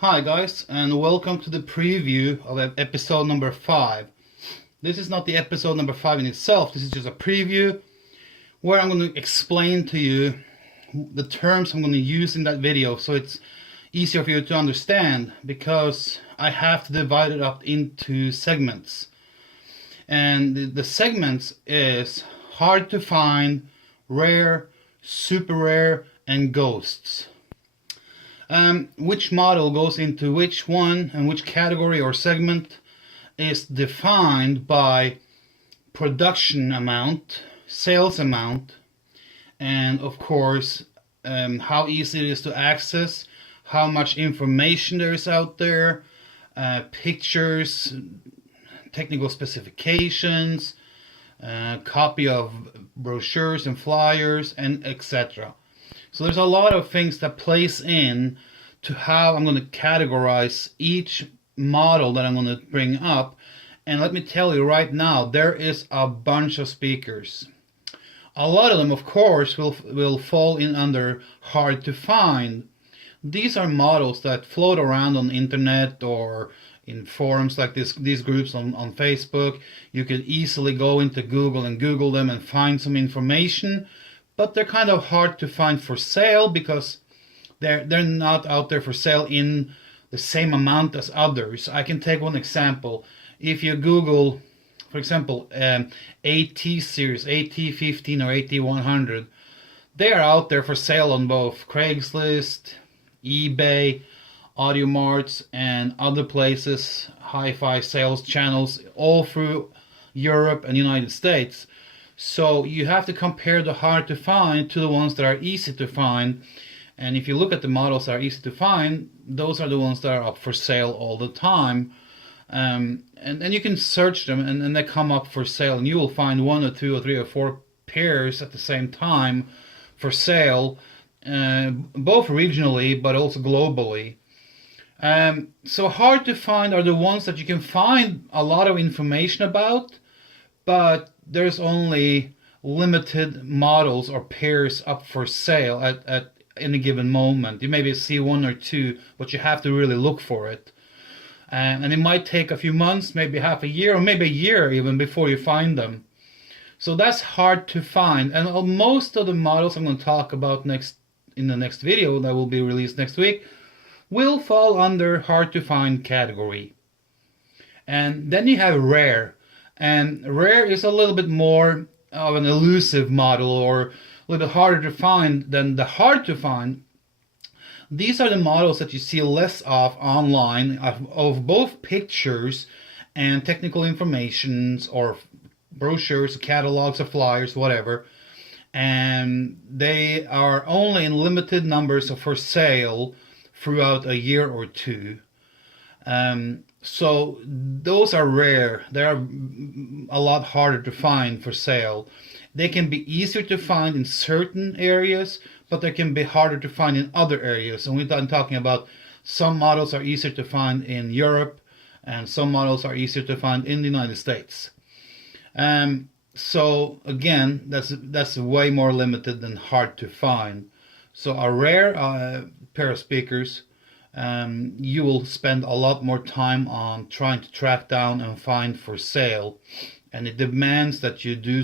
Hi guys, and welcome to the preview of episode number 5. This is not the episode number 5 in itself, this is just a preview where I'm going to explain to you the terms I'm going to use in that video so it's easier for you to understand, because I have to divide it up into segments. And the segments is hard to find, rare, super rare, and ghosts. Which model goes into which one and which category or segment is defined by production amount, sales amount, and of course how easy it is to access, how much information there is out there, pictures, technical specifications, copy of brochures and flyers, and etc. So there's a lot of things that plays in to how I'm going to categorize each model that I'm going to bring up. And let me tell you right now, there is a bunch of speakers. A lot of them, of course, will fall in under hard to find. These are models that float around on the internet or in forums like these groups on Facebook. You can easily go into Google and Google them and find some information. But they're kind of hard to find for sale because they're not out there for sale in the same amount as others. I can take one example. If you Google, for example, AT series, AT15 or AT100, they are out there for sale on both Craigslist, eBay, Audio Marts, and other places, hi-fi sales channels all through Europe and United States. So you have to compare the hard to find to the ones that are easy to find. And if you look at the models that are easy to find, those are the ones that are up for sale all the time. And you can search them and they come up for sale. And you will find 1 or 2 or 3 or 4 pairs at the same time for sale, both regionally but also globally. So hard to find are the ones that you can find a lot of information about, but there's only limited models or pairs up for sale at any given moment. You maybe see 1 or 2, but you have to really look for it. And it might take a few months, maybe half a year, or maybe a year even before you find them. So that's hard to find. And most of the models I'm going to talk about in the next video that will be released next week will fall under hard to find category. And then you have rare. And rare is a little bit more of an elusive model, or a little bit harder to find than the hard to find. These are the models that you see less of online, of both pictures and technical informations or brochures, catalogs, or flyers, whatever. And they are only in limited numbers for sale throughout a year or two. So those are rare. They are a lot harder to find for sale. They can be easier to find in certain areas, but they can be harder to find in other areas. And we're talking about some models are easier to find in Europe, and some models are easier to find in the United States. So again, that's way more limited than hard to find. So a rare pair of speakers, you will spend a lot more time on trying to track down and find for sale, and it demands that you do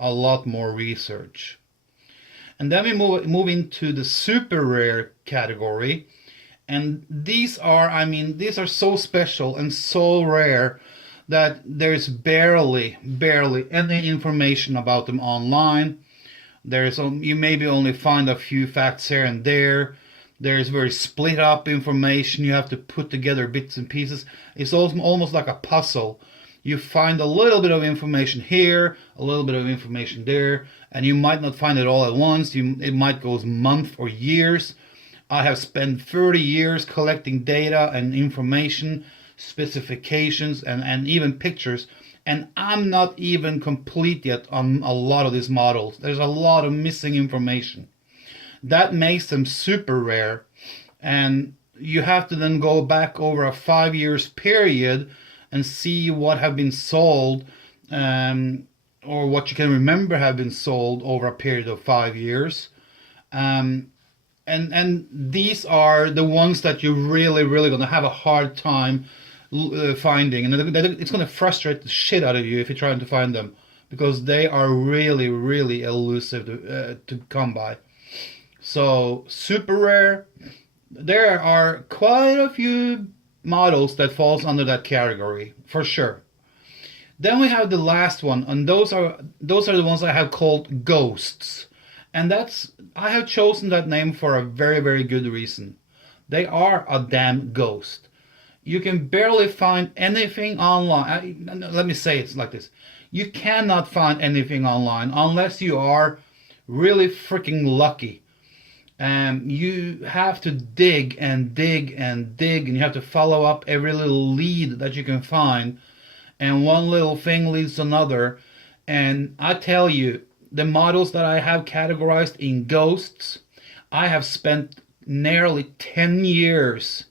a lot more research. And then we move into the super rare category, and these are so special and so rare that there's barely any information about them online. You maybe only find a few facts here and there. There's very split up information. You have to put together bits and pieces. It's almost like a puzzle. You find a little bit of information here, a little bit of information there, and you might not find it all at once. It might go months or years. I have spent 30 years collecting data and information, specifications, and even pictures, and I'm not even complete yet on a lot of these models. There's a lot of missing information. That makes them super rare, and you have to then go back over a 5 years period and see what have been sold, or what you can remember have been sold over a period of 5 years. and these are the ones that you're really gonna have a hard time finding, and it's gonna frustrate the shit out of you if you're trying to find them, because they are really elusive to come by. So super rare. There are quite a few models that falls under that category for sure. Then we have the last one, and those are the ones I have called ghosts. And that's I have chosen that name for a very good reason. They are a damn ghost. You can barely find anything online. Let me say it like this. You cannot find anything online unless you are really freaking lucky. And you have to dig and dig and dig, and you have to follow up every little lead that you can find, and one little thing leads to another. And I tell you, the models that I have categorized in ghosts, I have spent nearly 10 years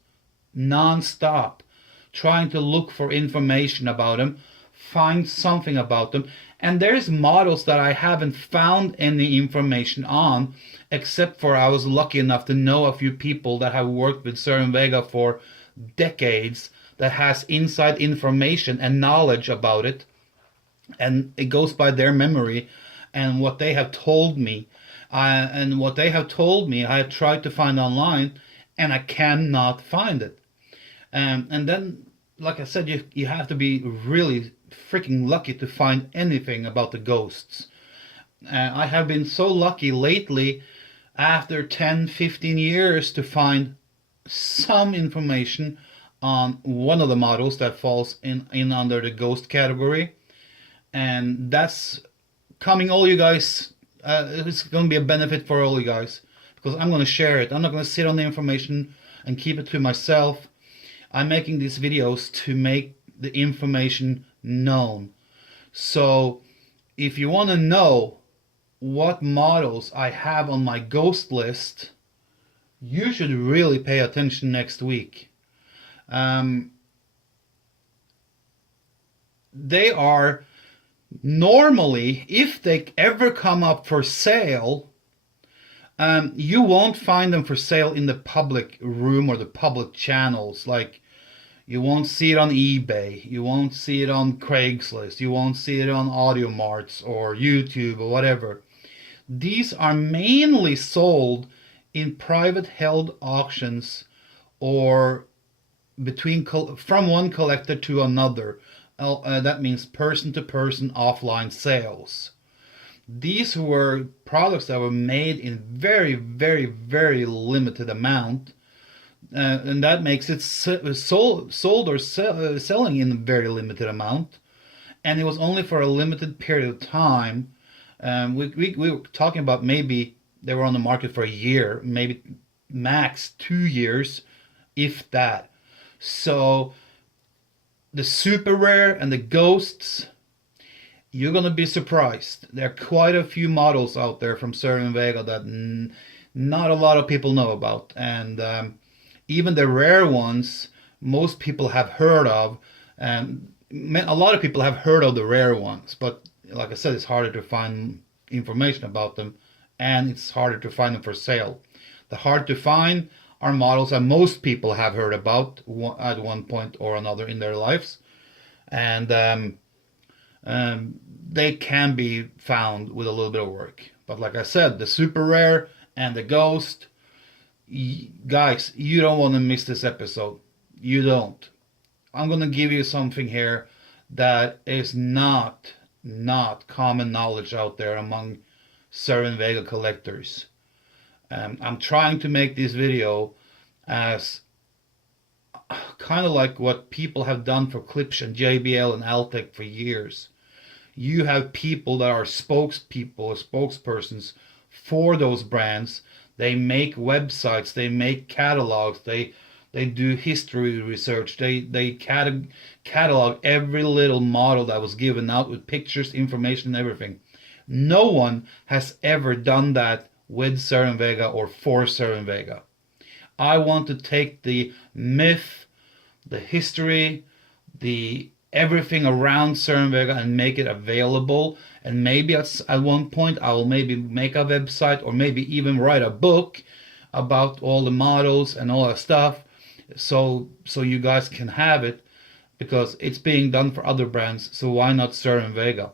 non-stop trying to look for information about them, find something about them. And there's models that I haven't found any information on, except for I was lucky enough to know a few people that have worked with Cerwin Vega for decades, that has inside information and knowledge about it, and it goes by their memory and what they have told me. And what they have told me, I have tried to find online, and I cannot find it. And then, like I said, you have to be really freaking lucky to find anything about the ghosts. I have been so lucky lately, after 10-15 years, to find some information on one of the models that falls in under the ghost category. And that's coming all you guys. It's going to be a benefit for all you guys, because I'm going to share it. I'm not going to sit on the information and keep it to myself. I'm making these videos to make the information known. So if you want to know what models I have on my ghost list, you should really pay attention next week. They are normally, if they ever come up for sale, you won't find them for sale in the public room or the public channels. Like, you won't see it on eBay, you won't see it on Craigslist, you won't see it on Audio Marts or YouTube or whatever. These are mainly sold in private held auctions, or from one collector to another. That means person to person offline sales. These were products that were made in very limited amount, and that makes it sold or selling in a very limited amount, and it was only for a limited period of time. We were talking about maybe they were on the market for a year, maybe max 2 years, if that. So the super rare and the ghosts, you're going to be surprised. There are quite a few models out there from Cerwin Vega that not a lot of people know about. And even the rare ones, most people have heard of. And a lot of people have heard of the rare ones. But like I said, it's harder to find information about them. And it's harder to find them for sale. The hard to find are models that most people have heard about at one point or another in their lives. And they can be found with a little bit of work. But like I said, the super rare and the ghost, guys, you don't want to miss this episode. You don't. I'm going to give you something here that is not common knowledge out there among Cerwin Vega collectors. I'm trying to make this video as kind of like what people have done for Klipsch and JBL and Altec for years. You have people that are spokespeople or spokespersons for those brands. They make websites, they make catalogs, they do history research, they catalog every little model that was given out with pictures, information, and everything. No one has ever done that with Cerwin Vega or for Cerwin Vega. I want to take the myth, the history, the everything around Cerwin Vega and make it available. And maybe at one point I will maybe make a website or maybe even write a book about all the models and all that stuff, so you guys can have it, because it's being done for other brands. So why not Cerwin Vega?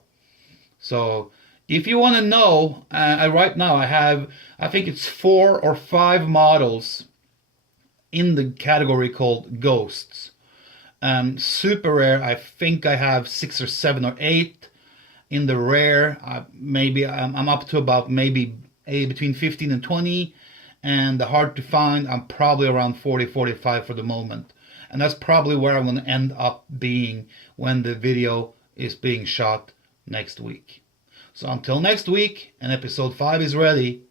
So if you want to know, right now I think it's 4 or 5 models in the category called ghosts. Super rare, I think I have 6 or 7 or 8. In the rare, maybe I'm up to about maybe between 15 and 20. And the hard to find, I'm probably around 40, 45 for the moment. And that's probably where I'm going to end up being when the video is being shot next week. So until next week and episode 5 is ready,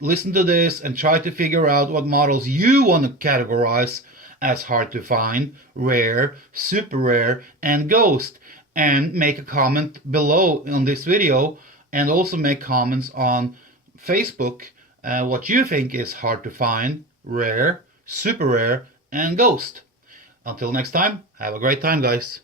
listen to this and try to figure out what models you want to categorize as hard to find, rare, super rare, and ghost. And make a comment below on this video, and also make comments on Facebook what you think is hard to find, rare, super rare, and ghost. Until next time, have a great time, guys.